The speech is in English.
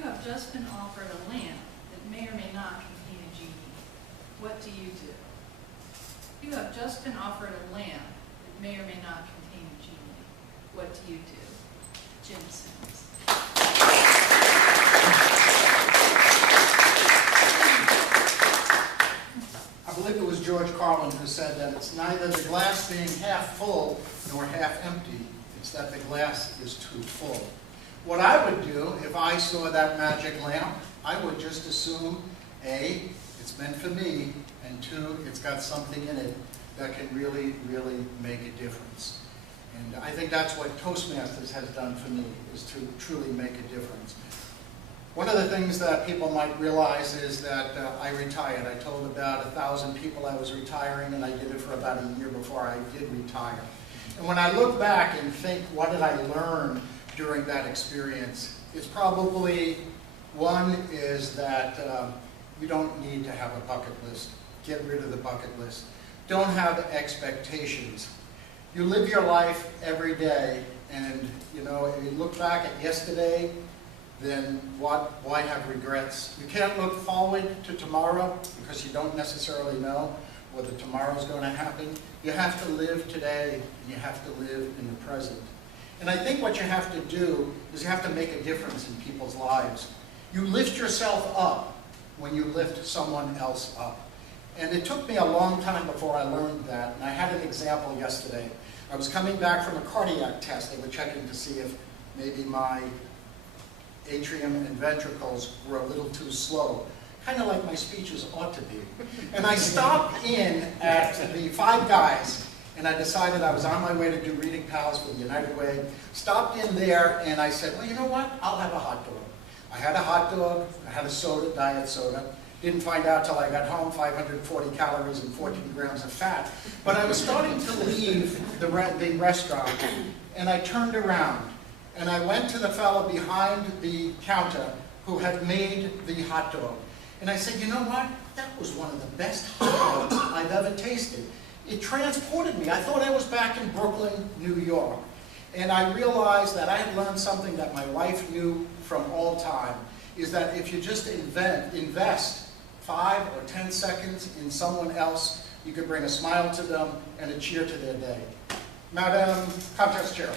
You have just been offered a lamp that may or may not contain a genie. What do you do? You have just been offered a lamp that may or may not contain a genie. What do you do? Jim Sims. I believe it was George Carlin who said that it's neither the glass being half full nor half empty, it's that the glass is too full. What I would do if I saw that magic lamp, I would just assume, A, it's meant for me, and 2, it's got something in it that can really, really make a difference. And I think that's what Toastmasters has done for me, is to truly make a difference. One of the things that people might realize is that I retired. I told about 1,000 people I was retiring, and I did it for about a year before I did retire. And when I look back and think, what did I learn during that experience? It's probably, one is that you don't need to have a bucket list. Get rid of the bucket list. Don't have expectations. You live your life every day, and you know, if you look back at yesterday, then why have regrets? You can't look forward to tomorrow because you don't necessarily know whether tomorrow's going to happen. You have to live today, and you have to live in the present. And I think what you have to do is you have to make a difference in people's lives. You lift yourself up when you lift someone else up. And it took me a long time before I learned that, and I had an example yesterday. I was coming back from a cardiac test. They were checking to see if maybe my atrium and ventricles were a little too slow, kind of like my speeches ought to be. And I stopped in at the Five Guys, and I decided I was on my way to do Reading Pals for the United Way. Stopped in there, and I said, well, you know what? I'll have a hot dog. I had a hot dog, I had a soda, diet soda. Didn't find out till I got home, 540 calories and 14 grams of fat. But I was starting to leave the restaurant, and I turned around. And I went to the fellow behind the counter who had made the hot dog. And I said, you know what? That was one of the best hot dogs I've ever tasted. It transported me. I thought I was back in Brooklyn, New York. And I realized that I had learned something that my wife knew from all time, is that if you just invest 5 or 10 seconds in someone else, you could bring a smile to them and a cheer to their day. Madam Contest Chair.